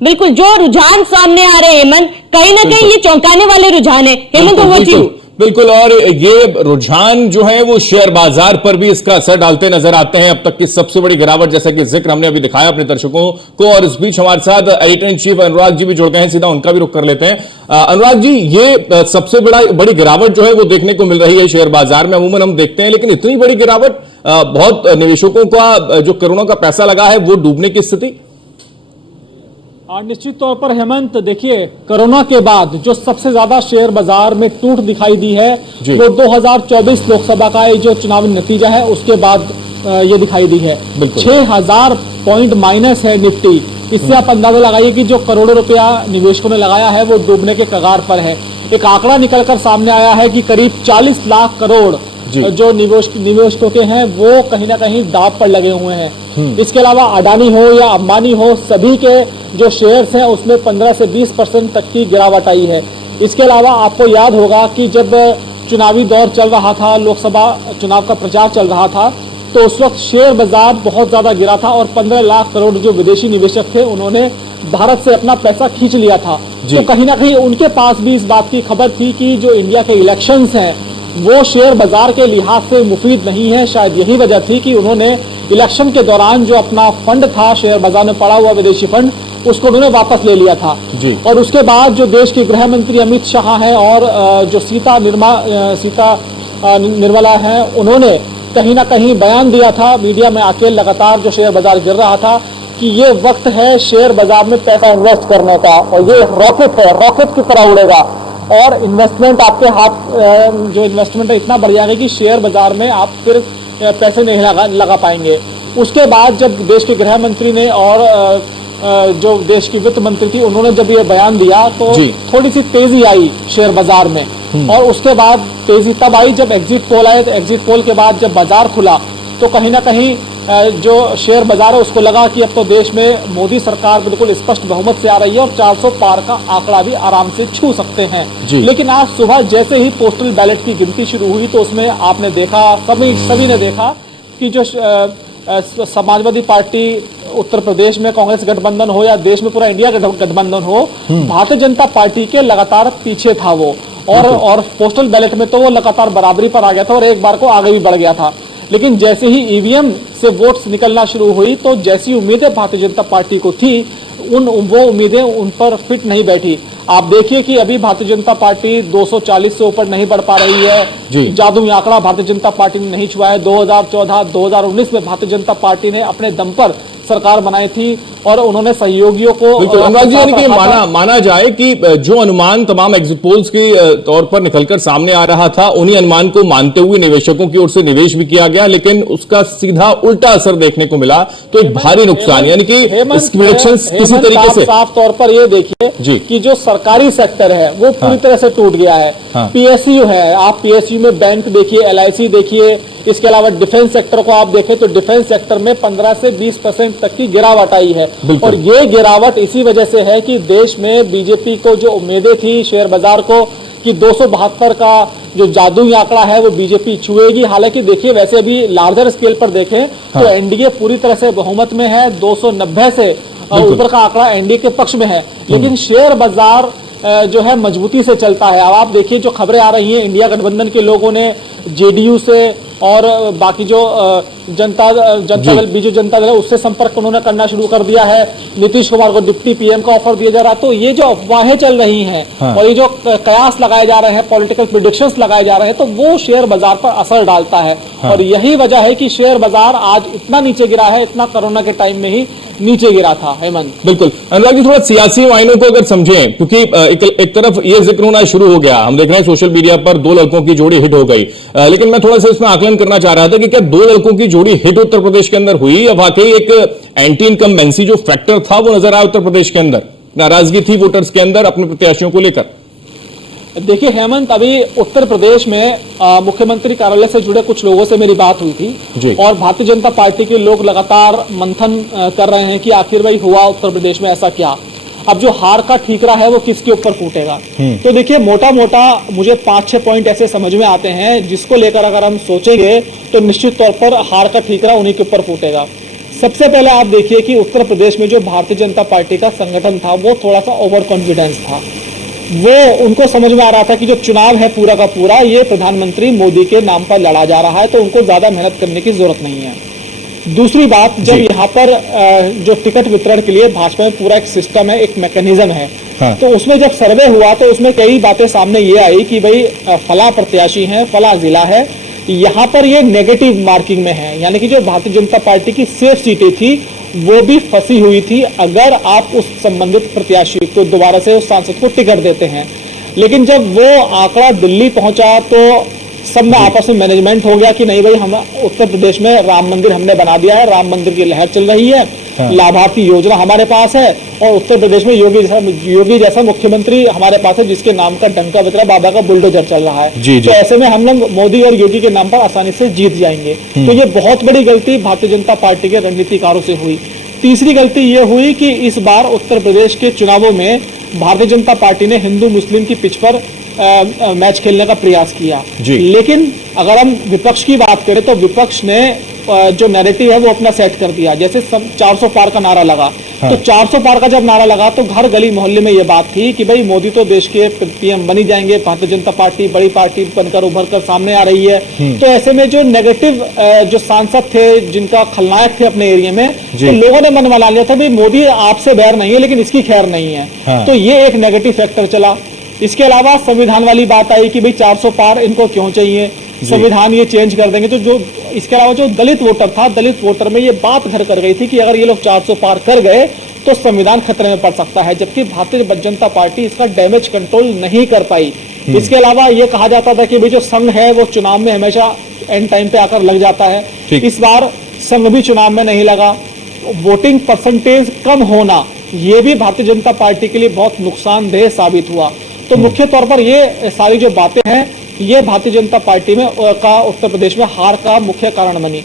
बिल्कुल, जो रुझान सामने आ रहे हैं हेमंत, कहीं ना कहीं ये चौंकाने वाले रुझान है हेमंत। Over to you. बिल्कुल, और ये रुझान जो है वो शेयर बाजार पर भी इसका असर डालते नजर आते हैं। अब तक की सबसे बड़ी गिरावट जैसा कि जिक्र हमने अभी दिखाया अपने दर्शकों को, और इस बीच हमारे साथ editor in chief Anurag ji भी जुड़ गए हैं, सीधा उनका भी रुख कर लेते हैं। अनुराग जी, ये सबसे बड़ी गिरावट जो है वो देखने को मिल रही है शेयर बाजार में, अमूमन हम देखते हैं, लेकिन इतनी बड़ी गिरावट, बहुत निवेशकों का जो करोड़ों का पैसा लगा है वो डूबने की स्थिति। निश्चित तौर पर हेमंत, देखिए, कोरोना के बाद जो सबसे ज्यादा शेयर बाजार में टूट दिखाई दी है वो 2024 लोकसभा का जो चुनावी नतीजा है उसके बाद ये दिखाई दी है। 6000 पॉइंट माइनस है निफ्टी। इससे आप अंदाजा लगाइए कि जो करोड़ों रुपया निवेशकों ने लगाया है वो डूबने के कगार पर है। एक आंकड़ा निकलकर सामने आया है कि करीब 40 लाख करोड़ जो निवेशकों के हैं वो कहीं ना कहीं दांव पर लगे हुए हैं। इसके अलावा अडानी हो या अंबानी हो, सभी के जो शेयर्स हैं उसमें 15 से 20% तक की गिरावट आई है। इसके अलावा आपको याद होगा कि जब चुनावी दौर चल रहा था, लोकसभा चुनाव का प्रचार चल रहा था, तो उस वक्त शेयर बाजार बहुत ज्यादा गिरा था और 15 लाख करोड़ जो विदेशी निवेशक थे उन्होंने भारत से अपना पैसा खींच लिया था। तो कहीं ना कहीं उनके पास भी इस बात की खबर थी कि जो इंडिया के इलेक्शंस हैं वो शेयर बाजार के लिहाज से मुफीद नहीं है। शायद यही वजह थी कि उन्होंने इलेक्शन के दौरान जो अपना फंड था शेयर बाजार में पड़ा हुआ विदेशी फंड, उसको उन्होंने वापस ले लिया था। और उसके बाद जो देश के गृह मंत्री अमित शाह हैं और जो सीता निर्मला हैं, उन्होंने कहीं ना कहीं बयान दिया था मीडिया में आके लगातार जो शेयर बाजार गिर रहा था कि ये वक्त है शेयर बाजार में पैसा इन्वेस्ट करने का, और ये रॉकेट है, रॉकेट की तरह उड़ेगा और इन्वेस्टमेंट आपके हाथ जो इन्वेस्टमेंट है इतना बढ़ जाएगा कि शेयर बाजार में आप फिर पैसे नहीं लगा पाएंगे। उसके बाद जब देश के गृह मंत्री ने और जो देश की वित्त मंत्री थी उन्होंने जब ये बयान दिया तो थोड़ी सी तेजी आई शेयर बाजार में। और उसके बाद तेजी तब आई जब एग्जिट पोल आए। तो एग्जिट पोल के बाद जब बाजार खुला तो कहीं ना कहीं जो शेयर बाजार है उसको लगा कि अब तो देश में मोदी सरकार बिल्कुल स्पष्ट बहुमत से आ रही है और 400 पार का आंकड़ा भी आराम से छू सकते हैं। लेकिन आज सुबह जैसे ही पोस्टल बैलेट की गिनती शुरू हुई तो उसमें आपने देखा, सभी ने देखा कि जो समाजवादी पार्टी उत्तर प्रदेश में कांग्रेस गठबंधन हो या देश में पूरा इंडिया गठबंधन हो, भारतीय जनता पार्टी के लगातार पीछे था वो। और पोस्टल बैलेट में तो वो लगातार बराबरी पर आ गया था और एक बार को आगे भी बढ़ गया था। लेकिन जैसे ही ईवीएम से वोट्स निकलना शुरू हुई तो जैसी उम्मीदें भारतीय जनता पार्टी को थी वो उम्मीदें उन पर फिट नहीं बैठी। आप देखिए कि अभी भारतीय जनता पार्टी 240 से ऊपर नहीं बढ़ पा रही है। जादुई आंकड़ा भारतीय जनता पार्टी ने नहीं छुआ है। 2014-2019 में भारतीय जनता पार्टी ने अपने दम पर सरकार बनाई थी और उन्होंने सहयोगियों को अनुराग जी, यानी कि माना जाए कि जो अनुमान तमाम एग्जिट पोल्स के तौर पर निकलकर सामने आ रहा था, उन्हीं अनुमान को मानते हुए निवेशकों की ओर से निवेश भी किया गया, लेकिन उसका सीधा उल्टा असर देखने को मिला। तो एक भारी नुकसान, यानी कि प्रेडिक्शंस किसी तरीके से साफ तौर पर ये देखिए कि जो सरकारी सेक्टर है वो पूरी तरह से टूट गया है। पीएसयू है, आप पीएसयू में बैंक देखिए, एलआईसी देखिए, इसके अलावा डिफेंस सेक्टर को आप देखें तो डिफेंस सेक्टर में 15 से 20% तक की गिरावट आई है। और ये गिरावट इसी वजह से है कि देश में बीजेपी को जो उम्मीदें थी शेयर बाजार को कि 272 का जो जादुई आंकड़ा है वो बीजेपी छुएगी। हालांकि देखिए, वैसे भी लार्जर स्केल पर देखें तो एनडीए पूरी तरह से बहुमत में है, 290 से ऊपर का आंकड़ा एनडीए के पक्ष में है। लेकिन शेयर बाजार जो है मजबूती से चलता है। अब आप देखिए जो खबरें आ रही हैं, इंडिया गठबंधन के लोगों ने जेडीयू से और बाकी जो जनता दल, बीजू जनता दल है, उससे संपर्क उन्होंने करना शुरू कर दिया है। नीतीश कुमार को डिप्टी पीएम का ऑफर दिया जा रहा है। तो ये जो अफवाहें चल रही हैं और ये जो कयास लगाए जा रहे हैं, पॉलिटिकल प्रेडिक्शंस लगाए जा रहे हैं, तो वो शेयर बाजार पर असर डालता है। और यही वजह है कि शेयर बाजार आज इतना नीचे गिरा है, इतना कोरोना के टाइम में ही नीचे गिरा था। हेमंत, बिल्कुल। अनुराग जी, थोड़ा सियासी मायनों को अगर समझें, क्योंकि एक तरफ ये जिक्र होना शुरू हो गया, हम देख रहे हैं सोशल मीडिया पर 2 लड़कों की जोड़ी हिट हो गई, लेकिन मैं थोड़ा सा इसमें आकलन करना चाह रहा था कि क्या 2 लड़कों की जोड़ी हिट उत्तर प्रदेश के अंदर हुई या वाकई एक एंटी इनकम्बेंसी जो फैक्टर था वो नजर आया उत्तर प्रदेश के अंदर, नाराजगी थी वोटर्स के अंदर अपने प्रत्याशियों को लेकर? देखिए हेमंत, अभी उत्तर प्रदेश में मुख्यमंत्री कार्यालय से जुड़े कुछ लोगों से मेरी बात हुई थी और भारतीय जनता पार्टी के लोग लगातार मंथन कर रहे हैं कि आखिर भाई हुआ उत्तर प्रदेश में ऐसा क्या। अब जो हार का ठीकरा है वो किसके ऊपर फूटेगा। तो देखिए, मोटा मोटा मुझे 5-6 पॉइंट ऐसे समझ में आते हैं जिसको लेकर अगर हम सोचेंगे तो निश्चित तौर पर हार का ठीकरा उन्हीं के ऊपर फूटेगा। सबसे पहले आप देखिए कि उत्तर प्रदेश में जो भारतीय जनता पार्टी का संगठन था वो थोड़ा सा ओवर कॉन्फिडेंस था। वो उनको समझ में आ रहा था कि जो चुनाव है पूरा का पूरा ये प्रधानमंत्री मोदी के नाम पर लड़ा जा रहा है, तो उनको ज्यादा मेहनत करने की जरूरत नहीं है। दूसरी बात, जब यहाँ पर जो टिकट वितरण के लिए भाजपा में पूरा एक सिस्टम है, एक मैकेनिज्म है, तो उसमें जब सर्वे हुआ तो उसमें कई बातें सामने ये आई कि भाई फला प्रत्याशी है, फला जिला है, यहाँ पर ये नेगेटिव मार्किंग में है, यानी कि जो भारतीय जनता पार्टी की सेफ सीटें थी वो भी फंसी हुई थी अगर आप उस संबंधित प्रत्याशी को दोबारा से उस सांसद को टिकट देते हैं। लेकिन जब वो आंकड़ा दिल्ली पहुंचा तो सब में आपस में मैनेजमेंट हो गया कि नहीं भाई, हम उत्तर प्रदेश में राम मंदिर हमने बना दिया है, राम मंदिर की लहर चल रही है, लाभार्थी योजना हमारे पास है, और उत्तर प्रदेश में योगी जैसा मुख्यमंत्री हमारे पास है जिसके नाम का डंका बज रहा है, बाबा का बुलडोजर चल रहा है। तो ऐसे में हम लोग मोदी और योगी के नाम पर आसानी से जीत जाएंगे। तो ये बहुत बड़ी गलती भारतीय जनता पार्टी के रणनीतिकारों से हुई। तीसरी गलती ये हुई कि इस बार उत्तर प्रदेश के चुनावों में भारतीय जनता पार्टी ने हिंदू मुस्लिम की पिच पर मैच खेलने का प्रयास किया। लेकिन अगर हम विपक्ष की बात करें तो विपक्ष ने जो नैरेटिव है वो अपना सेट कर दिया। जैसे 400 पार का नारा लगा, तो 400 पार का जब नारा लगा तो घर गली मोहल्ले में ये बात थी कि भाई मोदी तो देश के पीएम बनी जाएंगे, भारतीय जनता पार्टी बड़ी पार्टी बनकर उभर कर सामने आ रही है। तो ऐसे में जो नेगेटिव जो सांसद थे जिनका खलनायक थे अपने एरिया में, तो लोगों ने मन बना लिया था भाई मोदी आपसे बैर नहीं है लेकिन इसकी खैर नहीं है। तो ये एक नेगेटिव फैक्टर चला। इसके अलावा संविधान वाली बात आई कि भाई 400 पार इनको क्यों चाहिए, संविधान ये चेंज कर देंगे। तो जो इसके अलावा जो दलित वोटर था, दलित वोटर में ये बात घर कर गई थी कि अगर ये लोग 400 पार कर गए तो संविधान खतरे में पड़ सकता है, जबकि भारतीय जनता पार्टी इसका डैमेज कंट्रोल नहीं कर पाई। इसके अलावा ये कहा जाता था कि भाई जो संघ है वो चुनाव में हमेशा एंड टाइम पे आकर लग जाता है। इस बार संघ भी चुनाव में नहीं लगा। वोटिंग परसेंटेज कम होना ये भी भारतीय जनता पार्टी के लिए बहुत नुकसानदेह साबित हुआ। तो मुख्य तौर पर ये सारी जो बातें हैं ये भारतीय जनता पार्टी में का उत्तर प्रदेश में हार का मुख्य कारण बनी।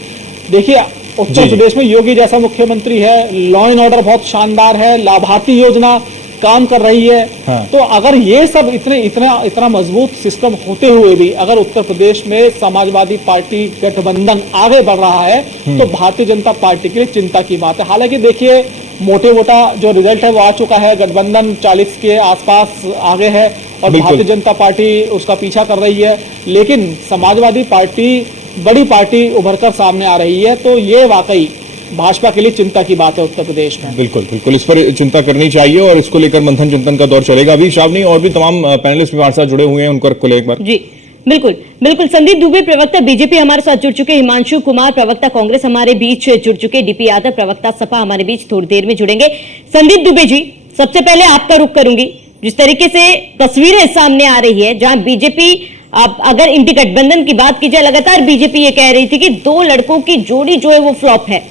देखिए उत्तर प्रदेश में योगी जैसा मुख्यमंत्री है, लॉ एंड ऑर्डर बहुत शानदार है, लाभार्थी योजना काम कर रही है। तो अगर ये सब इतना मजबूत सिस्टम होते हुए भी अगर उत्तर प्रदेश में समाजवादी पार्टी गठबंधन आगे बढ़ रहा है तो भारतीय जनता पार्टी के लिए चिंता की बात है। हालांकि देखिए मोटे मोटा जो रिजल्ट है वो आ चुका है, गठबंधन 40 के आसपास आगे है और भारतीय जनता पार्टी उसका पीछा कर रही है, लेकिन समाजवादी पार्टी बड़ी पार्टी उभर कर सामने आ रही है। तो ये वाकई भाजपा के लिए चिंता की बात है उत्तर प्रदेश में। बिल्कुल बिल्कुल, इस पर चिंता करनी चाहिए और इसको लेकर मंथन चिंतन का दौर चलेगा। अभी श्रावणी और भी तमाम पैनलिस्ट हमारे साथ जुड़े हुए हैं, उनको एक बार। जी बिल्कुल बिल्कुल। संदीप दुबे प्रवक्ता बीजेपी हमारे साथ जुड़ चुके, हिमांशु कुमार प्रवक्ता कांग्रेस हमारे बीच जुड़ चुके, डीपी यादव प्रवक्ता सपा हमारे बीच थोड़ी देर में जुड़ेंगे। संदीप दुबे जी, सबसे पहले आपका रुख करूंगी। जिस तरीके से तस्वीरें सामने आ रही है जहां बीजेपी, आप अगर इंडी गठबंधन की बात की जाए, लगातार बीजेपी ये कह रही थी कि 2 लड़कों की जोड़ी जो है वो फ्लॉप है,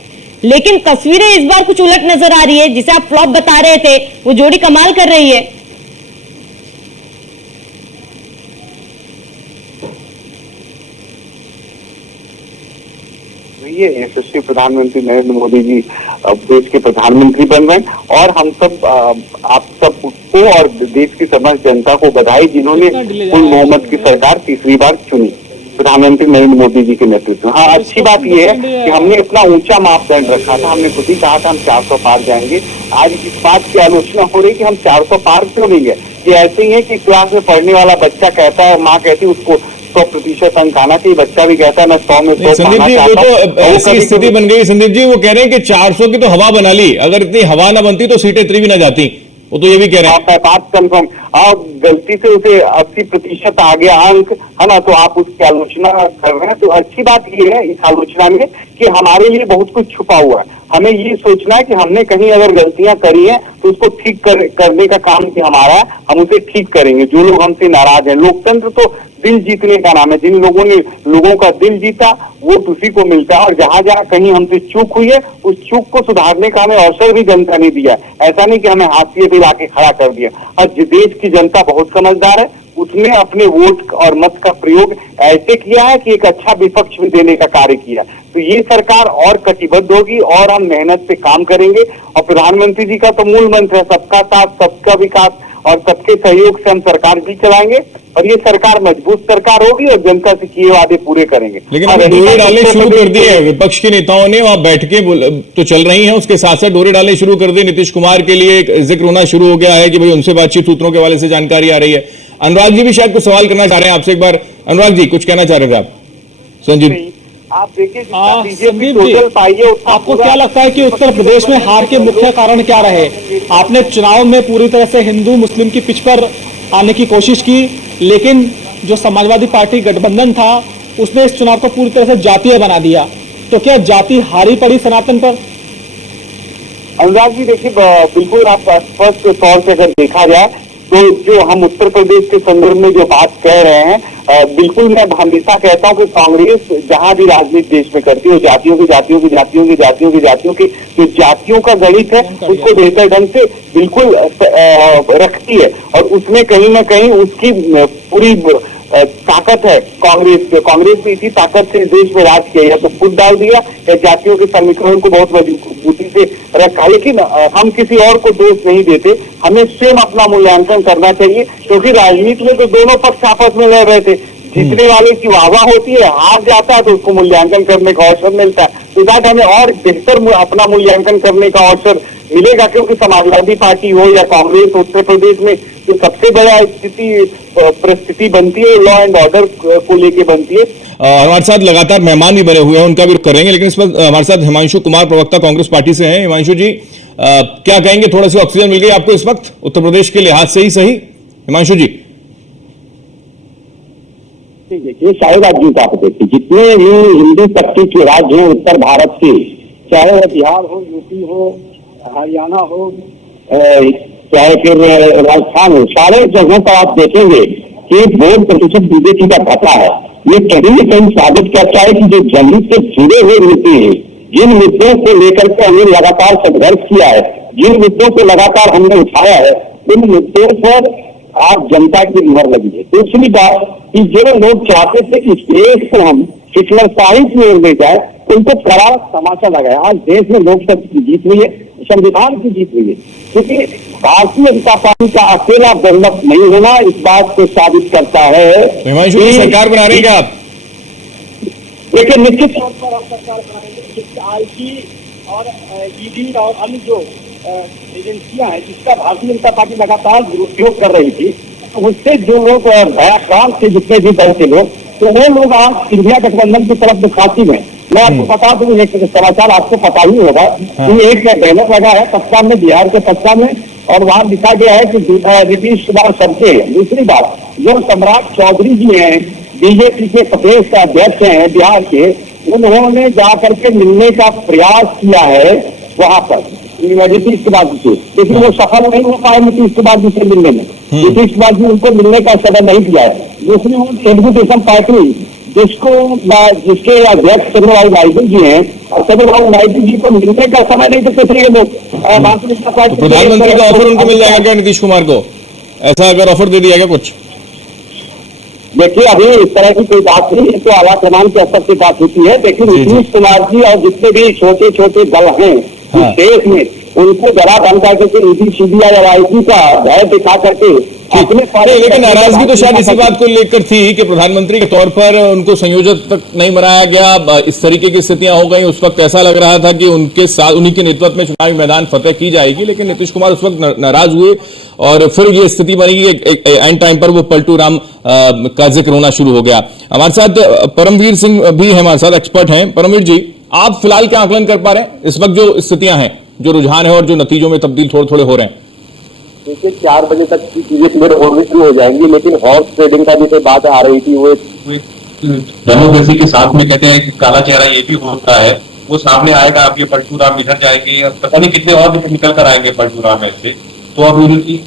लेकिन तस्वीरें इस बार कुछ उलट नजर आ रही है। जिसे आप फ्लॉप बता रहे थे वो जोड़ी कमाल कर रही है। ये यशस्वी प्रधानमंत्री नरेंद्र मोदी जी अब देश के प्रधानमंत्री बन रहे हैं और हम सब आप सबको और देश की समस्त जनता को बधाई जिन्होंने कुल बहुमत की सरकार तीसरी बार चुनी प्रधानमंत्री नरेंद्र मोदी जी के नेतृत्व। हाँ, अच्छी बात यह है कि हमने इतना ऊंचा मापदंड रखा था, हमने खुद ही कहा था हम 400 पार जाएंगे। आज इस बात की आलोचना हो रही कि हम 400 पार क्यों नहीं गए। ये ऐसे ही है कि क्लास में पढ़ने वाला बच्चा कहता है, माँ कहती है उसको 100% अंक आना चाहिए, बच्चा भी कहता है मैं 100 में 100 संदीप जी, वो तो ऐसी स्थिति बन गई। संदीप जी वो कह रहे हैं कि 400 की तो हवा बना ली, अगर इतनी हवा ना बनती तो सीटें इतनी भी ना जाती। वो तो ये भी कह रहे हैं। बात कंफर्म, आप गलती से उसे 80% आ गया अंक, है ना, तो आप उसकी आलोचना कर रहे हैं। तो अच्छी बात ये है इस आलोचना में कि हमारे लिए बहुत कुछ छुपा हुआ है। हमें ये सोचना है कि हमने कहीं अगर गलतियां करी हैं तो उसको ठीक करने का काम कि हमारा है, हम उसे ठीक करेंगे। जो लोग हमसे नाराज हैं, लोकतंत्र तो दिल जीतने का नाम है। जिन लोगों ने लोगों का दिल जीता वो उसी को मिलता है और जहां जहां कहीं हमसे चूक हुई है उस चूक को सुधारने का हमें अवसर भी जनता ने दिया। ऐसा नहीं कि हमें हाशिए पे लाके खड़ा कर दिया। और देश की जनता बहुत समझदार है, उसने अपने वोट और मत का प्रयोग ऐसे किया है कि एक अच्छा विपक्ष भी देने का कार्य किया। तो ये सरकार और कटिबद्ध होगी और हम मेहनत से काम करेंगे। और प्रधानमंत्री जी का तो मूल मंत्र है सबका साथ सबका विकास, और सबके सहयोग से हम सरकार भी चलाएंगे और ये सरकार मजबूत सरकार होगी और जनता से किए वादे पूरे करेंगे। लेकिन और अब डोरे डालने शुरू कर दिए हैं तो विपक्ष के नेताओं ने, वहां बैठकें तो चल रही हैं, उसके साथ साथ डोरे डालने शुरू कर दिए। नीतीश कुमार के लिए एक जिक्र होना शुरू हो गया है कि भाई उनसे बातचीत सूत्रों के हवाले से जानकारी आ रही है। अनुराग जी भी शायद कुछ सवाल करना चाह रहे हैं आपसे। एक बार अनुराग जी कुछ कहना चाह रहे थे आप। संजीव आप देखिए संदीप जी, आपको क्या लगता है कि उत्तर प्रदेश में हार के मुख्य कारण क्या रहे? आपने चुनाव में पूरी तरह से हिंदू मुस्लिम की पिच पर आने की कोशिश की, लेकिन जो समाजवादी पार्टी गठबंधन था उसने इस चुनाव को पूरी तरह से जातीय बना दिया। तो क्या जाति हारी पड़ी सनातन पर? अनुराग जी देखिए, बिल्कुल आप स्पष्ट तौर से अगर देखा जाए तो जो हम उत्तर प्रदेश के संदर्भ में जो बात कह रहे हैं, बिल्कुल मैं हमेशा कहता हूं कि कांग्रेस जहां भी राजनीति देश में करती है, जातियों की जो जातियों का गणित है उसको बेहतर ढंग से बिल्कुल रखती है और उसमें कहीं ना कहीं उसकी पूरी ताकत है। कांग्रेस ने इसी ताकत से देश में राज किया, या तो खुद डाल दिया या जातियों के समीकरण को बहुत मजबूती से रखा। लेकिन हम किसी और को दोष नहीं देते, हमें स्वयं अपना मूल्यांकन करना चाहिए, क्योंकि राजनीति में तो दोनों पक्ष आपस में लड़ रहे थे। जीतने वाले की वाहवाह होती है, हार जाता है तो उसको मूल्यांकन करने का अवसर मिलता है। तो दैट हमें और बेहतर अपना मूल्यांकन करने का अवसर मिलेगा, क्योंकि समाजवादी पार्टी हो या कांग्रेस उत्तर प्रदेश में जो सबसे बड़ा परिस्थिति बनती है लॉ एंड ऑर्डर को लेके बनती है। हमारे साथ लगातार मेहमान भी बने हुए हैं, उनका भी रुख करेंगे, लेकिन इस पर हमारे साथ हिमांशु कुमार प्रवक्ता कांग्रेस पार्टी से हैं। हिमांशु जी क्या कहेंगे? थोड़ी सी ऑक्सीजन मिल गई आपको इस वक्त उत्तर प्रदेश के लिहाज से ही सही? हिमांशु जी देखिए, शायद आप जी बात देखिए, जितने भी हिंदू पट्टी के राज्य हैं उत्तर भारत के, चाहे वह बिहार हो, यूपी हो, हरियाणा हो, चाहे फिर राजस्थान हो, सारे जगहों पर आप देखेंगे कि 2% बीजेपी का घटा है। ये कहीं न कहीं साबित करता है कि जो जमीन से जुड़े हुए मुद्दे हैं, जिन मुद्दों को लेकर के हमने लगातार संघर्ष किया है, जिन मुद्दों को लगातार हमने उठाया है, उन मुद्दों पर आज जनता की मुहर लगी है। दूसरी बात कि जो लोग चाहते थे कि इस देश को हम हिटलरशाही की ओर ले जाए, उनको करारा तमाचा लगाया। आज देश में लोकतंत्र की जीत हुई है, संविधान की जीत हुई है, क्योंकि भारतीय जनता पार्टी का अकेला बहुमत नहीं होना इस बात को साबित करता है। हिमांशु जी सरकार बना रही क्या आप? लेकिन निश्चित तौर पर आप सरकार बनाएंगे। आईटी और ईडी और अन्य जो एजेंसियां हैं जिसका भारतीय जनता पार्टी लगातार दुरुपयोग कर रही थी, तो उससे जो लोग भयाक्रांत थे, जितने भी दल के लोग, तो वो लोग आज इंडिया गठबंधन की तरफ दिखाती में। मैं आपको बता दूं, एक समाचार आपको पता ही होगा कि एक बैनर लगा है पटना में, बिहार के पटना में, और वहां लिखा गया है कि नीतीश कुमार सबके। दूसरी बात, जो सम्राट चौधरी जी हैं, बीजेपी के प्रदेश का अध्यक्ष हैं बिहार के, उन्होंने जाकर के मिलने का प्रयास किया है वहां पर नीतीश कुमार जी से, लेकिन वो सफल नहीं हो पाए नीतीश कुमार जी से मिलने में। नीतीश कुमार जी उनको मिलने का समय नहीं दिया है। दूसरी ओर तेलुगु देशम पार्टी, जिसके अध्यक्ष चंद्रबाबू नायडू जी हैं, और चंद्रबाबू नायडू जी को मिलने का समय नहीं देते थे ये लोग। भारतीय जनता पार्टी प्रधानमंत्री का ऑफर उनको मिल जाएगा क्या नीतीश कुमार को? ऐसा अगर ऑफर दे दिया गया कुछ? देखिए, अभी इस तरह की कोई बात नहीं है, तो आला कमान के स्तर की बात होती है। लेकिन नीतीश कुमार जी और जितने भी छोटे छोटे दल हैं इस देश में, उनको जरा बन करके ईडी, सीबीआई और आईटी का भय दिखा करके अपने सारे। लेकिन नाराजगी तो शायद इसी बात को लेकर थी कि प्रधानमंत्री के तौर पर उनको संयोजक तक नहीं बनाया गया, इस तरीके की स्थितियां हो गई। उस वक्त ऐसा लग रहा था कि उनके साथ, उन्हीं के नेतृत्व में चुनावी मैदान फतेह की जाएगी, लेकिन नीतीश कुमार उस वक्त नाराज हुए और फिर ये स्थिति बनी कि एंड टाइम पर वो पलटू राम का जिक्र होना शुरू हो गया। हमारे साथ परमवीर सिंह भी है, हमारे साथ एक्सपर्ट हैं। परमवीर जी, आप फिलहाल क्या आकलन कर पा रहे हैं इस वक्त जो स्थितियां हैं, जो रुझान है और जो नतीजों में तब्दील थोड़े थोड़े हो रहे हैं? देखिए, 4 बजे तक की चीजें क्लियर होनी शुरू हो जाएंगी, लेकिन हॉर्स ट्रेडिंग का भी तो बात आ रही थी। वो डेमोक्रेसी के साथ में कहते हैं कि काला चेहरा ये भी होता है, वो सामने आएगा। अब ये पलटू राम इधर जाएंगे, पता नहीं कितने और भी निकल कर आएंगे पलटू राम ऐसे, तो अब उनकी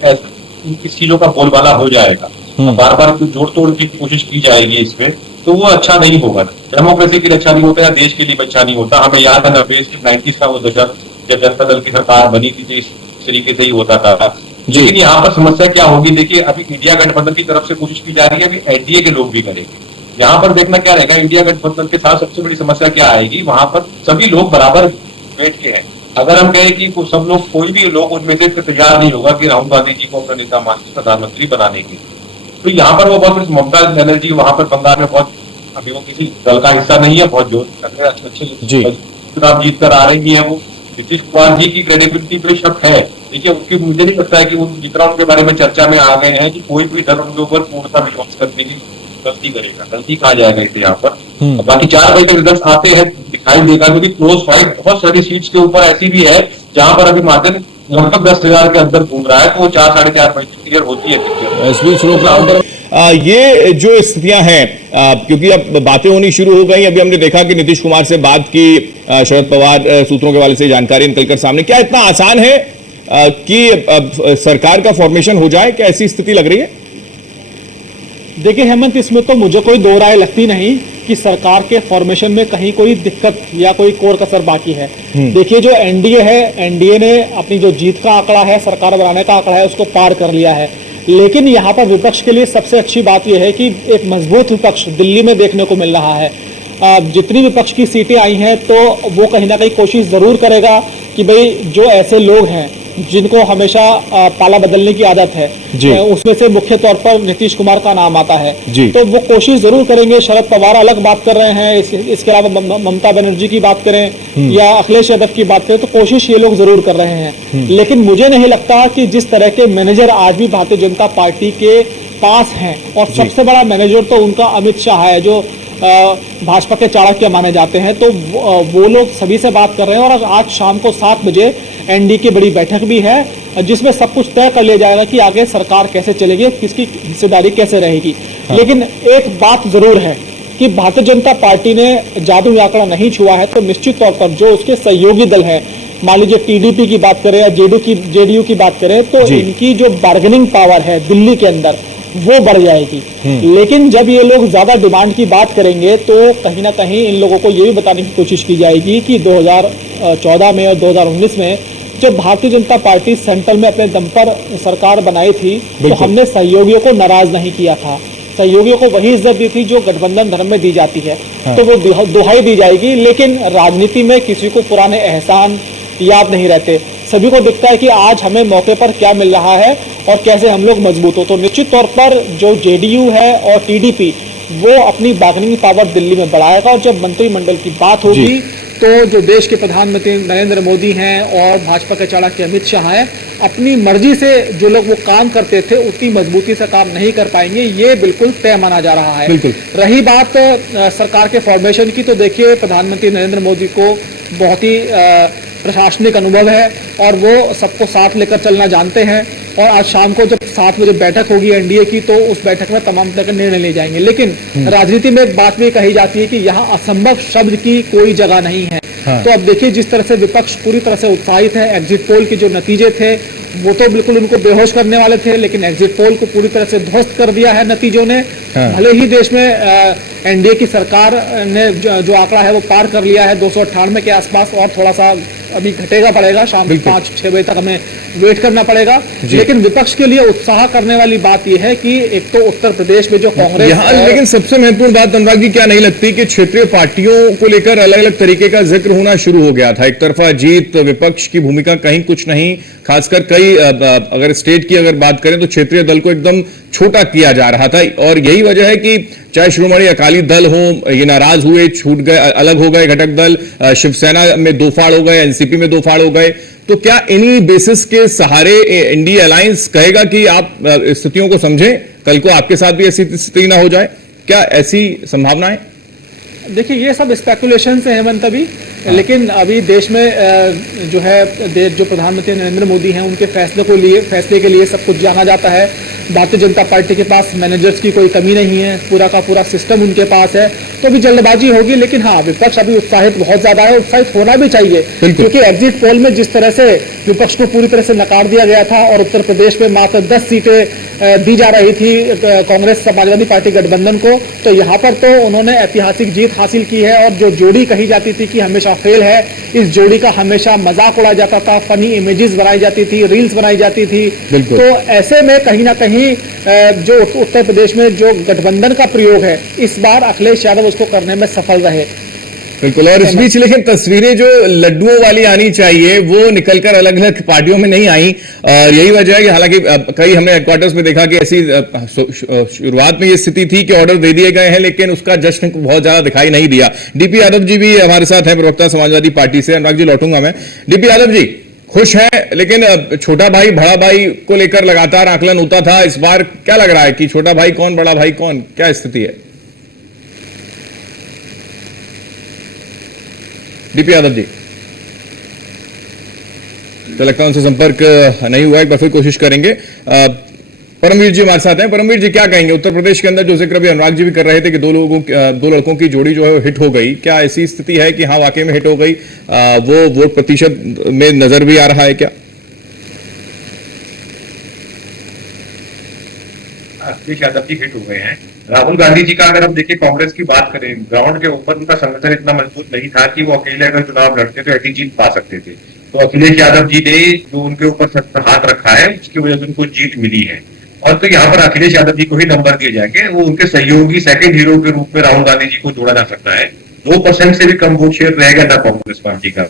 इस चीजों का बोलबाला हो जाएगा। बार बार जोड़ तोड़ की कोशिश की जाएगी इसमें, तो वो अच्छा नहीं होगा। डेमोक्रेसी के लिए अच्छा नहीं होता या देश के लिए अच्छा नहीं होता। हमें याद है 90s का वो दशक, जब जनता दल की सरकार बनी थी, तो इस तरीके से ही होता था। लेकिन यहाँ पर समस्या क्या होगी? देखिए, अभी इंडिया गठबंधन की तरफ से कोशिश की जा रही है, अभी एनडीए के लोग भी करेंगे। यहाँ पर देखना क्या रहेगा, इंडिया गठबंधन के साथ सबसे बड़ी समस्या क्या आएगी? वहां पर सभी लोग बराबर बैठ के हैं, अगर हम कहें कि सब लोग, कोई भी लोग उनमें से तैयार नहीं होगा कि राहुल गांधी जी को अपना नेता मानकर प्रधानमंत्री बनाने के, तो यहाँ पर वो बहुत ममता बनर्जी वहां पर बंगाल में बहुत, अभी वो किसी दल का हिस्सा नहीं है, बहुत जोर अच्छे चुनाव जीत कर आ रही है वो। नीतीश कुमार जी की क्रेडिबिलिटी पे शक है। देखिए, उसकी मुझे नहीं लगता है कि वो जितना उनके बारे में चर्चा में आ गए हैं कि कोई भी दल उनके ऊपर पूर्णतः विश्वास करने की गलती करेगा, गलती कहा जाएगा इसे यहाँ पर। बाकी 4 बजे तक रिजल्ट आते हैं, दिखाई देगा, क्योंकि क्लोज फाइट बहुत सारी सीट्स के ऊपर ऐसी भी है जहां पर अभी मार्जिन लगभग 10,000 के अंदर घूम रहा है, तो वो 4-4.5 बजे क्लियर होती है। इस बीच ये जो स्थितियां हैं, क्योंकि अब बातें होनी शुरू हो गई, अभी हमने देखा कि नीतीश कुमार से बात की, शरद पवार सूत्रों के वाले से जानकारी निकलकर सामने, क्या इतना आसान है कि सरकार का फॉर्मेशन हो जाए? क्या ऐसी स्थिति लग रही है? देखिए हेमंत, इसमें तो मुझे कोई दो राय लगती नहीं कि सरकार के फॉर्मेशन में कहीं कोई दिक्कत या कोई कोर कसर बाकी है। देखिए, जो एनडीए है, एनडीए ने अपनी जो जीत का आंकड़ा है, सरकार बनाने का आंकड़ा है, उसको पार कर लिया है। लेकिन यहाँ पर विपक्ष के लिए सबसे अच्छी बात यह है कि एक मजबूत विपक्ष दिल्ली में देखने को मिल रहा है। जितनी विपक्ष की सीटें आई हैं, तो वो कहीं ना कहीं कोशिश जरूर करेगा कि भाई जो ऐसे लोग हैं जिनको हमेशा पाला बदलने की आदत है, उसमें से मुख्य तौर पर नीतीश कुमार का नाम आता है, तो वो कोशिश जरूर करेंगे। शरद पवार अलग बात कर रहे हैं, इसके अलावा ममता बनर्जी की बात करें या अखिलेश यादव की बात करें, तो कोशिश ये लोग जरूर कर रहे हैं। लेकिन मुझे नहीं लगता कि जिस तरह के मैनेजर आज भी भारतीय जनता पार्टी के पास हैं, और सबसे बड़ा मैनेजर तो उनका अमित शाह है, जो भाजपा के चाणक्य माने जाते हैं, तो वो लोग सभी से बात कर रहे हैं। और आज शाम को 7 बजे एनडी की बड़ी बैठक भी है, जिसमें सब कुछ तय कर लिया जाएगा कि आगे सरकार कैसे चलेगी, किसकी हिस्सेदारी कैसे रहेगी। लेकिन एक बात जरूर है कि भारतीय जनता पार्टी ने जादुई आंकड़ा नहीं छुआ है, तो निश्चित तौर पर जो उसके सहयोगी दल है, मान लीजिए टीडीपी की बात करें या जेडीयू की बात करें, तो इनकी जो बार्गेनिंग पावर है दिल्ली के अंदर, वो बढ़ जाएगी। लेकिन जब ये लोग ज्यादा डिमांड की बात करेंगे, तो कहीं ना कहीं इन लोगों को ये भी बताने की कोशिश की जाएगी कि 2014 में और 2019 में जब भारतीय जनता पार्टी सेंट्रल में अपने दम पर सरकार बनाई थी, तो हमने सहयोगियों को नाराज नहीं किया था। सहयोगियों को वही इज्जत दी थी जो गठबंधन धर्म में दी जाती है। तो वो दुहाई दी जाएगी। लेकिन राजनीति में किसी को पुराने एहसान याद नहीं रहते। सभी को दिखता है कि आज हमें मौके पर क्या मिल रहा है और कैसे हम लोग मजबूत हो। तो निश्चित तौर पर जो जेडीयू है और टीडीपी, वो अपनी बार्गेनिंग पावर दिल्ली में बढ़ाएगा। और जब मंत्रिमंडल की बात होगी, तो जो देश के प्रधानमंत्री नरेंद्र मोदी हैं और भाजपा के चाणक्य अमित शाह हैं, अपनी मर्जी से जो लोग वो काम करते थे उतनी मजबूती से काम नहीं कर पाएंगे, ये बिल्कुल तय माना जा रहा है। रही बात सरकार के फॉर्मेशन की, तो देखिए प्रधानमंत्री नरेंद्र मोदी को बहुत ही प्रशासनिक अनुभव है और वो सबको साथ लेकर चलना जानते हैं। और आज शाम को जब 7 बजे बैठक होगी एनडीए की, तो उस बैठक में तमाम तरह के निर्णय लिए जाएंगे। लेकिन राजनीति में एक बात भी कही जाती है कि यहाँ असंभव शब्द की कोई जगह नहीं है। तो अब देखिए, जिस तरह से विपक्ष पूरी तरह से उत्साहित है, एग्जिट पोल के जो नतीजे थे वो तो बिल्कुल उनको बेहोश करने वाले थे, लेकिन एग्जिट पोल को पूरी तरह से ध्वस्त कर दिया है नतीजों ने। भले ही देश में एनडीए की सरकार ने जो आंकड़ा है वो पार कर लिया है 298 के आसपास, और थोड़ा सा अभी घटेगा पड़ेगा, शाम 5-6 बजे तक हमें वेट करना पड़ेगा। लेकिन विपक्ष के लिए उत्साह करने वाली बात यह है कि एक तो उत्तर प्रदेश में जो कांग्रेस, लेकिन सबसे महत्वपूर्ण बात अनुराग जी क्या नहीं लगती कि क्षेत्रीय पार्टियों को लेकर अलग अलग तरीके का जिक्र होना शुरू हो गया था। एक तरफा जीत, विपक्ष की भूमिका कहीं कुछ नहीं, खासकर कई अगर स्टेट की अगर बात करें तो क्षेत्रीय दल को एकदम छोटा किया जा रहा था। और यही वजह है कि चाहे श्रोमणी अकाली दल हो, ये नाराज हुए, छूट गए, अलग हो गए घटक दल, शिवसेना में 2 फाड़ हो गए, एनसीपी में 2 फाड़ हो गए। तो क्या इन्हीं बेसिस के सहारे इंडिया अलायंस कहेगा कि आप स्थितियों को समझें, कल को आपके साथ भी ऐसी स्थिति ना हो जाए? क्या ऐसी संभावना है? देखिए, ये सब स्पेकुलेशन है हेमंत अभी। लेकिन अभी देश में जो है जो प्रधानमंत्री नरेंद्र मोदी हैं, उनके फैसले के लिए सब कुछ जाना जाता है। भारतीय जनता पार्टी के पास मैनेजर्स की कोई कमी नहीं है, पूरा का पूरा सिस्टम उनके पास है। तो अभी जल्दबाजी होगी, लेकिन हाँ, विपक्ष अभी उत्साहित बहुत ज्यादा है, उत्साहित होना भी चाहिए। क्योंकि एग्जिट पोल में जिस तरह से विपक्ष को पूरी तरह से नकार दिया गया था और उत्तर प्रदेश में मात्र 10 सीटें दी जा रही थी कांग्रेस समाजवादी पार्टी गठबंधन को, तो यहाँ पर तो उन्होंने ऐतिहासिक जीत हासिल की है। और जो जोड़ी कही जाती थी कि हमेशा फेल है, इस जोड़ी का हमेशा मजाक उड़ाया जाता था, फनी इमेजेस बनाई जाती थी, रील्स बनाई जाती थी। तो ऐसे में कहीं ना कहीं जो उत्तर प्रदेश में जो गठबंधन का प्रयोग है, इस बार अखिलेश यादव उसको करने में सफल रहे। बिल्कुल। और इस बीच लेकिन तस्वीरें जो लड्डुओं वाली आनी चाहिए वो निकलकर अलग अलग पार्टियों में नहीं आई, और यही वजह है कि हालांकि कई हमने हेडक्वार्टर्स में देखा कि ऐसी शुरुआत में ये स्थिति थी कि ऑर्डर दे दिए गए हैं लेकिन उसका जश्न बहुत ज्यादा दिखाई नहीं दिया। डीपी यादव जी भी हमारे साथ हैं, प्रवक्ता समाजवादी पार्टी से। अनुराग जी लौटूंगा मैं। डीपी यादव जी, खुश है लेकिन छोटा भाई बड़ा भाई को लेकर लगातार आकलन होता था, इस बार क्या लग रहा है कि छोटा भाई कौन बड़ा भाई कौन, क्या स्थिति है? डीपी यादव जी, तो लगता है उनसे संपर्क नहीं हुआ, एक बार फिर कोशिश करेंगे। परमवीर जी हमारे साथ हैं। परमवीर जी, क्या कहेंगे? उत्तर प्रदेश के अंदर जो जिक्र भी अनुराग जी भी कर रहे थे कि दो लड़कों की जोड़ी जो है हिट हो गई, क्या ऐसी स्थिति है कि हाँ वाकई में हिट हो गई? वो वोट प्रतिशत में नजर भी आ रहा है क्या? अखिलेश यादव जी हिट हो गए हैं। राहुल गांधी जी का अगर हम देखिए, कांग्रेस की बात करें, ग्राउंड के ऊपर उनका संगठन इतना मजबूत नहीं था कि वो अकेले अगर चुनाव लड़ते तो ऐसी जीत पा सकते थे। तो अखिलेश यादव जी ने जो उनके ऊपर हाथ रखा है उसकी वजह से उनको जीत मिली है। और तो यहाँ पर अखिलेश यादव जी को ही नंबर दिए जाएंगे। वो उनके सहयोगी सेकंड हीरो के रूप में राहुल गांधी जी को जोड़ा जा सकता है। 2% से भी कम वोट शेयर रह गया था कांग्रेस पार्टी का,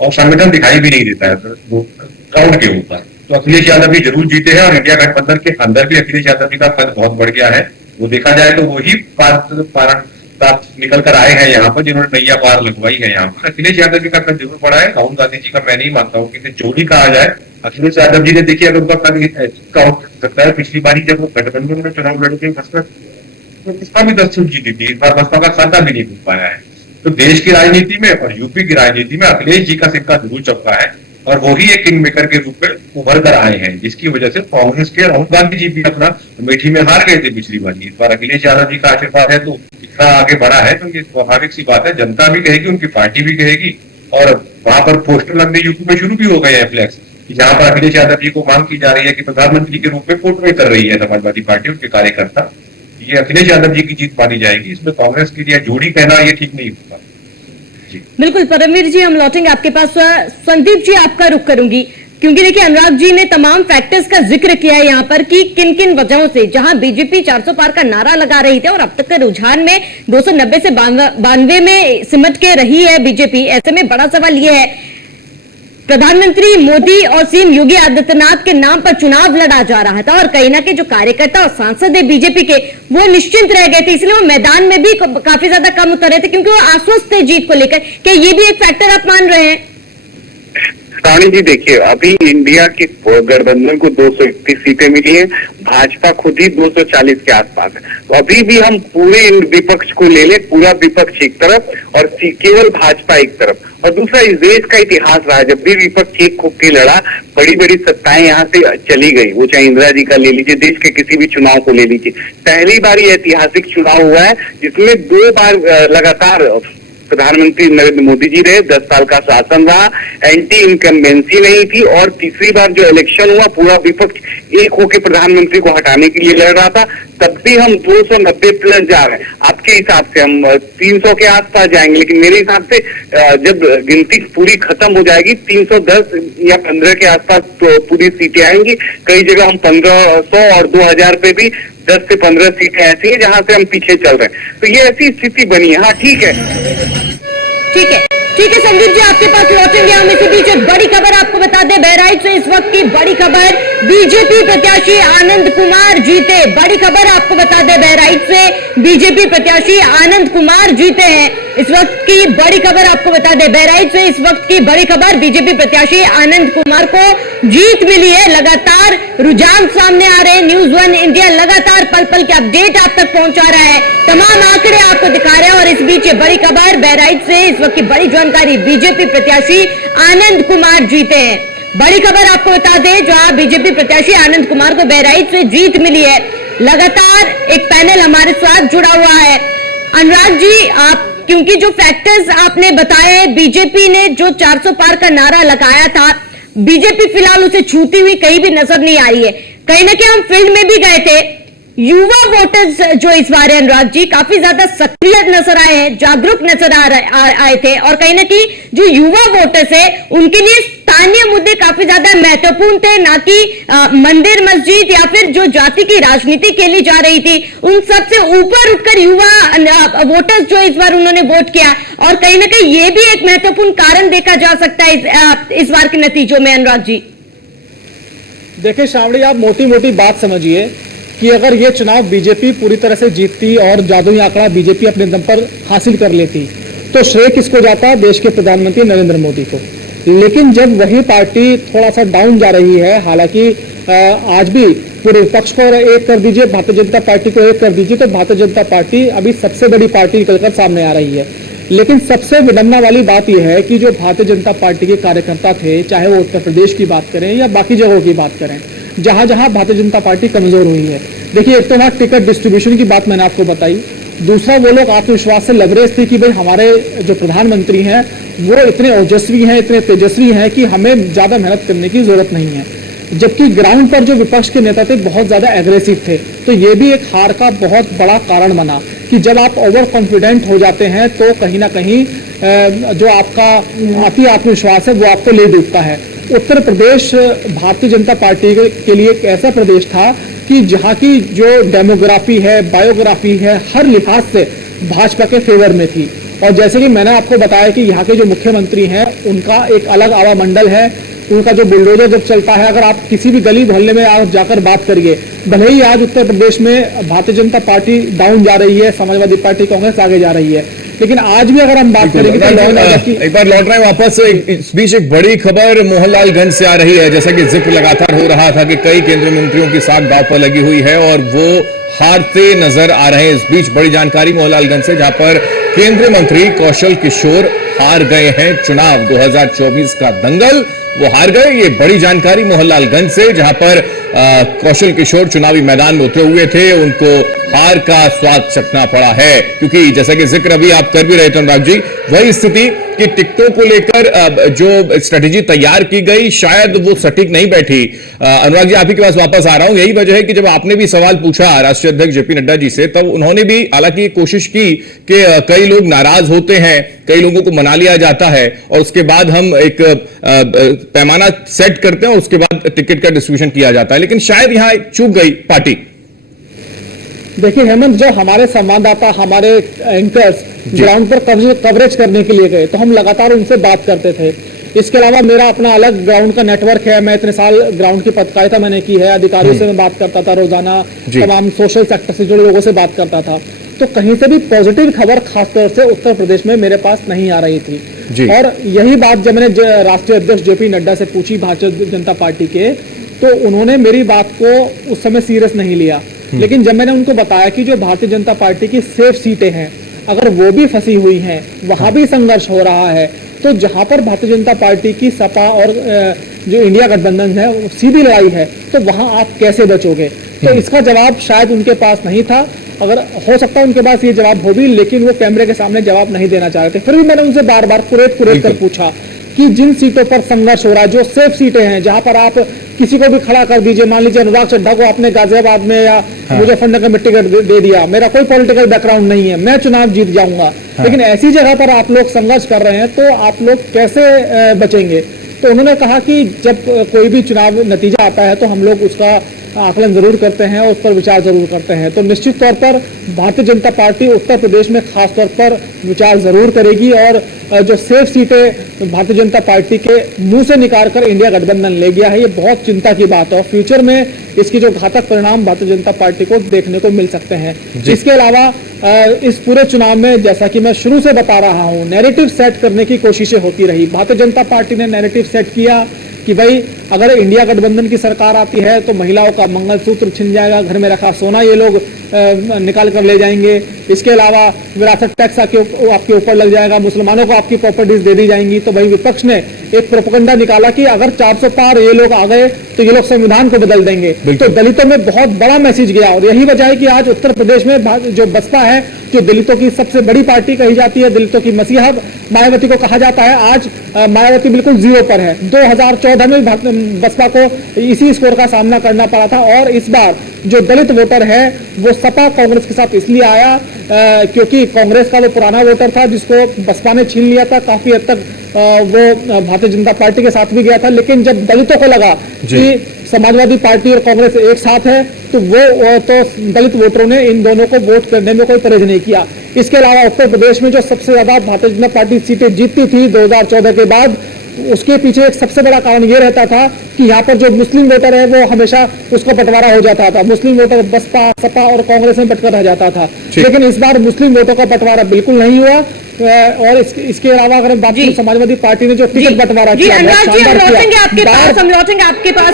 और संगठन दिखाई भी नहीं देता है ग्राउंड के ऊपर। तो अखिलेश यादव जी जरूर जीते हैं, और इंडिया गठबंधन के अंदर भी अखिलेश यादव जी का कद बहुत बढ़ गया है। वो देखा जाए तो वही निकल कर आए हैं यहाँ पर जिन्होंने नैया पार लगवाई है। यहाँ पर अखिलेश यादव जी का कद जरूर बढ़ा है, राहुल गांधी जी का मैं नहीं मानता हूँ कि जोड़ी कहा जाए। अखिलेश यादव जी ने देखिए अगर उनका कद सकता है, पिछली बारी जब वो गठबंधन में चुनाव लड़े थे तो इसका भी 10 सीट जीती थी, इस बार बसपा का साधा भी नहीं मिल पाया है। तो देश की राजनीति में और यूपी की राजनीति में अखिलेश जी का सिक्का जरूर चौका है, और वो ही एक किंग मेकर के रूप में उभर कर आए हैं, जिसकी वजह से कांग्रेस के राहुल गांधी जी भी अपना अमेठी में हार गए थे पिछली बार। इस बार अखिलेश यादव जी का आशीर्वाद है तो इतना आगे बढ़ा है, क्योंकि स्वाभाविक सी बात है, जनता भी कहेगी, उनकी पार्टी भी कहेगी। और वहां पर पोस्टर लगने यूपी में शुरू भी हो गए हैं फ्लैक्स, जहां पर अखिलेश यादव जी को मांग की जा रही है कि प्रधानमंत्री के रूप में पोर्ट्रे कर रही है समाजवादी पार्टी, उनके कार्यकर्ता। ये अखिलेश यादव जी की जीत मानी जाएगी, इसमें कांग्रेस की जोड़ी कहना ये ठीक नहीं होगा। बिल्कुल परमवीर जी, हम लौटेंगे आपके पास। संदीप जी, आपका रुख करूंगी, क्योंकि देखिए अनुराग जी ने तमाम फैक्टर्स का जिक्र किया है यहाँ पर कि किन किन वजहों से जहां बीजेपी 400 पार का नारा लगा रही थी और अब तक के रुझान में 290 से 92 में सिमट के रही है बीजेपी। ऐसे में बड़ा सवाल यह है, प्रधानमंत्री मोदी और सीएम योगी आदित्यनाथ के नाम पर चुनाव लड़ा जा रहा था, और कहीं ना कहीं जो कार्यकर्ता और सांसद है बीजेपी के वो निश्चिंत रह गए थे, इसलिए वो मैदान में भी काफी ज्यादा कम उतर रहे थे, क्योंकि वो आश्वस्त थे जीत को लेकर। क्या ये भी एक फैक्टर आप मान रहे हैं? रानी जी, देखिए अभी इंडिया की गठबंधन को 231 सीटें मिली है, भाजपा खुद ही 240 के आसपास है। तो अभी भी हम पूरे विपक्ष को ले ले, पूरा विपक्ष एक तरफ और केवल भाजपा एक तरफ। और दूसरा, इस देश का इतिहास रहा, जब भी विपक्ष एक होके लड़ा, बड़ी बड़ी सत्ताएं यहाँ से चली गई। वो चाहे इंदिरा जी का ले लीजिए, देश के किसी भी चुनाव को ले लीजिए, पहली बार ये ऐतिहासिक चुनाव हुआ है जिसमें 2 बार लगातार प्रधानमंत्री नरेंद्र मोदी जी रहे, 10 साल का शासन रहा, एंटी इनकम्बेंसी नहीं थी, और तीसरी बार जो इलेक्शन हुआ पूरा विपक्ष एक होकर प्रधानमंत्री को हटाने के लिए लड़ रहा था, तब भी हम 290 प्लस जा रहे हैं। आपके हिसाब से हम 300 के आसपास जाएंगे, लेकिन मेरे हिसाब से जब गिनती पूरी खत्म हो जाएगी 310 या 15 के आसपास तो पूरी सीटें आएंगी। कई जगह हम 1500 और 2000 पे भी 10 से 15 सीटें ऐसी हैं जहां से हम पीछे चल रहे हैं। तो ये ऐसी स्थिति बनी है। हाँ, ठीक है संदीप जी, आपके पास लौटेंगे हम। इसी बीच एक बड़ी खबर आपको बता दें, बहराइच से इस वक्त की बड़ी खबर, बीजेपी प्रत्याशी आनंद कुमार जीते। बड़ी खबर आपको बता दें, बहराइच से बीजेपी प्रत्याशी आनंद कुमार जीते हैं। इस वक्त की बड़ी खबर आपको बता दें, बहराइच से इस वक्त की बड़ी खबर, बीजेपी प्रत्याशी आनंद कुमार को जीत मिली है। लगातार रुझान सामने आ रहे हैं, न्यूज़ 1 इंडिया लगातार पल पल के अपडेट आप तक पहुंचा रहा है, तमाम आंकड़े आपको दिखा रहे हैं। और इस बीच बड़ी खबर, बहराइच से इस वक्त की बड़ी जानकारी, बीजेपी प्रत्याशी आनंद कुमार जीते हैं। बड़ी खबर आपको बता दें, जहां बीजेपी प्रत्याशी आनंद कुमार को बहराइच से जीत मिली है। लगातार एक पैनल हमारे साथ जुड़ा हुआ है। अनुराग जी, आप, क्योंकि जो फैक्टर्स आपने बताए, बीजेपी ने जो 400 पार का नारा लगाया था, बीजेपी फिलहाल उसे छूती हुई कहीं भी नजर नहीं आ रही है। कहीं ना कहीं हम फील्ड में भी गए थे, युवा वोटर्स जो इस बार है अनुराग जी काफी ज्यादा सक्रिय नजर आए हैं, जागरूक नजर आए थे, और कहीं ना कहीं जो युवा वोटर्स है उनके लिए स्थानीय मुद्दे काफी ज्यादा महत्वपूर्ण थे, ना कि मंदिर मस्जिद या फिर जो जाति की राजनीति खेली जा रही थी। उन सबसे ऊपर उठकर युवा वोटर्स जो इस बार उन्होंने वोट किया, और कहीं ना कहीं ये भी एक महत्वपूर्ण कारण देखा जा सकता है इस बार के नतीजों में। अनुराग जी देखिए श्रावणी, आप मोटी मोटी बात समझिए कि अगर ये चुनाव बीजेपी पूरी तरह से जीतती और जादुई आंकड़ा बीजेपी अपने दम पर हासिल कर लेती तो श्रेय किसको जाता? देश के प्रधानमंत्री नरेंद्र मोदी को। लेकिन जब वही पार्टी थोड़ा सा डाउन जा रही है, हालांकि आज भी पूरे विपक्ष को एक कर दीजिए, भारतीय जनता पार्टी को एक कर दीजिए, तो भारतीय जनता पार्टी अभी सबसे बड़ी पार्टी निकलकर सामने आ रही है। लेकिन सबसे विडंबना वाली बात यह है कि जो भारतीय जनता पार्टी के कार्यकर्ता थे, चाहे वो उत्तर प्रदेश की बात करें या बाकी जगहों की बात करें, जहां जहां भारतीय जनता पार्टी कमजोर हुई है। देखिए, एक तो वहां टिकट डिस्ट्रीब्यूशन की बात मैंने आपको बताई, दूसरा वो लोग आत्मविश्वास से लबरेज थे कि भाई हमारे जो प्रधानमंत्री हैं वो इतने ओजस्वी हैं, इतने तेजस्वी हैं कि हमें ज्यादा मेहनत करने की जरूरत नहीं है। जबकि ग्राउंड पर जो विपक्ष के नेता थे बहुत ज्यादा एग्रेसिव थे। तो ये भी एक हार का बहुत बड़ा कारण बना कि जब आप ओवर कॉन्फिडेंट हो जाते हैं तो कहीं ना कहीं जो आपका अति आत्मविश्वास है वो आपको ले डूबता है। उत्तर प्रदेश भारतीय जनता पार्टी के लिए एक ऐसा प्रदेश था कि जहां की जो डेमोग्राफी है, बायोग्राफी है, हर लिहाज से भाजपा के फेवर में थी। और जैसे कि मैंने आपको बताया कि यहाँ के जो मुख्यमंत्री हैं उनका एक अलग आवा मंडल है, उनका जो बुलडोजर जब चलता है, अगर आप किसी भी गली मोहल्ले में आप जाकर बात करिए, भले ही आज उत्तर प्रदेश में भारतीय जनता पार्टी डाउन जा रही है, समाजवादी पार्टी कांग्रेस आगे जा रही है, लेकिन आज भी अगर हम बात करेंगे तो एक बार लौट रहे हैं वापस। इस बीच एक बड़ी खबर मोहनलालगंज से आ रही है। जैसा कि जिक्र लगातार हो रहा था कि कई केंद्रीय मंत्रियों की साख दांव पर लगी हुई है और वो हारते नजर आ रहे हैं। इस बीच बड़ी जानकारी मोहनलालगंज से, जहां पर केंद्रीय मंत्री कौशल किशोर हार गए हैं चुनाव 2024 का दंगल, वो हार गए। ये बड़ी जानकारी मोहनलालगंज से, जहां पर कौशल किशोर चुनावी मैदान में उतरे हुए थे, उनको हार का स्वाद चखना पड़ा है। क्योंकि जैसा कि जिक्र अभी आप कर भी रहे थे अनुराग जी, वही स्थिति कि टिकटों को लेकर जो स्ट्रेटेजी तैयार की गई शायद वो सटीक नहीं बैठी। अनुराग जी, आप ही के पास वापस आ रहा हूं। यही वजह है कि जब आपने भी सवाल पूछा राष्ट्रीय अध्यक्ष जेपी नड्डा जी से, तब उन्होंने भी हालांकि कोशिश की कि कई लोग नाराज होते हैं, कई लोगों को मना लिया जाता है और उसके बाद हम एक पैमाना सेट करते हैं और उसके बाद टिकट का डिस्ट्रीब्यूशन किया जाता है। लेकिन शायद यहां चूक गई पार्टी। देखिए हेमंत, जो हमारे संवाददाता, हमारे एंकर्स ग्राउंड पर कवरेज करने के लिए गए तो हम लगातार उनसे बात करते थे। इसके अलावा मेरा अपना अलग ग्राउंड का नेटवर्क है, मैं इतने साल ग्राउंड की पत्रकारिता मैंने की है, अधिकारियों से मैं बात करता था रोजाना, तमाम सोशल सेक्टर से जुड़े लोगों से बात करता था। तो कहीं से भी पॉजिटिव खबर खासतौर से उत्तर प्रदेश में मेरे पास नहीं आ रही थी। और यही बात जब मैंने राष्ट्रीय अध्यक्ष जेपी नड्डा से पूछी भारतीय जनता पार्टी के, तो उन्होंने मेरी बात को उस समय सीरियस नहीं लिया। लेकिन जब मैंने उनको बताया कि जो भारतीय जनता पार्टी की सेफ सीटें हैं, अगर वो भी फंसी हुई हैं, वहां भी संघर्ष हो रहा है, तो जहां पर भारतीय जनता पार्टी की सपा और जो इंडिया गठबंधन है सीधी लड़ाई है, तो वहां आप कैसे बचोगे? तो इसका जवाब शायद उनके पास नहीं था। अगर हो सकता है उनके पास ये जवाब हो भी, लेकिन वो कैमरे के सामने जवाब नहीं देना चाह रहे थे। फिर भी मैंने उनसे बार बार कुरेद कर पूछा कि जिन सीटों पर संघर्ष हो रहा है, जो सेफ सीटें हैं, जहां पर आप किसी को भी खड़ा कर दीजिए, मान लीजिए अनुराग चड्ढा को आपने गाजियाबाद में या मुजफ्फरनगर में टिकट दे दिया, मेरा कोई पॉलिटिकल बैकग्राउंड नहीं है, मैं चुनाव जीत जाऊंगा, लेकिन ऐसी जगह पर आप लोग संघर्ष कर रहे हैं तो आप लोग कैसे बचेंगे? तो उन्होंने कहा कि जब कोई भी चुनाव नतीजा आता है तो हम लोग उसका आकलन जरूर करते हैं और उस पर विचार जरूर करते हैं। तो निश्चित तौर पर भारतीय जनता पार्टी उत्तर प्रदेश में खास तौर पर विचार जरूर करेगी और जो सेफ सीटें भारतीय जनता पार्टी के मुंह से निकाल कर इंडिया गठबंधन ले गया है, ये बहुत चिंता की बात है और फ्यूचर में इसकी जो घातक परिणाम भारतीय जनता पार्टी को देखने को मिल सकते हैं। इसके अलावा इस पूरे चुनाव में, जैसा कि मैं शुरू से बता रहा हूं, नैरेटिव सेट करने की कोशिशें होती रही। भारतीय जनता पार्टी ने नैरेटिव सेट किया कि भाई अगर इंडिया गठबंधन की सरकार आती है तो महिलाओं का मंगलसूत्र छिन जाएगा, घर में रखा सोना ये लोग निकाल कर ले जाएंगे, इसके अलावा विरासत टैक्स आपके ऊपर लग जाएगा, मुसलमानों को आपकी प्रॉपर्टीज दे दी जाएंगी। तो भाई विपक्ष ने एक प्रोपेगेंडा निकाला कि अगर 400 पार ये लोग आ गए तो ये लोग संविधान को बदल देंगे। तो दलितों में बहुत बड़ा मैसेज गया और यही वजह है कि आज उत्तर प्रदेश में जो बसपा है, जो दलितों की सबसे बड़ी पार्टी कही जाती है, दलितों की मसीहा मायावती को कहा जाता है, आज मायावती बिल्कुल जीरो पर है। 2014 में बसपा को इसी स्कोर का सामना करना पड़ा था। और इस बार जो दलित वोटर है वो सपा कांग्रेस के साथ इसलिए आया क्योंकि कांग्रेस का वो पुराना वोटर था जिसको बसपा ने छीन लिया था। काफी हद तक वो भारतीय जनता पार्टी के साथ भी गया था, लेकिन जब दलितों को लगा कि समाजवादी पार्टी और कांग्रेस एक साथ है तो दलित वोटरों ने इन दोनों को वोट करने में कोई परहेज नहीं किया। इसके अलावा उत्तर प्रदेश में जो सबसे ज्यादा भारतीय जनता पार्टी सीटें जीतती थी 2014 के बाद, उसके पीछे एक सबसे बड़ा कारण ये रहता था कि यहाँ पर जो मुस्लिम वोटर है वो हमेशा उसका बंटवारा हो जाता था। मुस्लिम वोटर बसपा, सपा और कांग्रेस में बंटकर रह जाता था, लेकिन इस बार मुस्लिम वोटों का बंटवारा बिल्कुल नहीं हुआ। और इसके अलावा अगर बात करें समाजवादी पार्टी ने जो टिकट बंटवारा किया, अनुराग जी, हम लौटेंगे आपके पास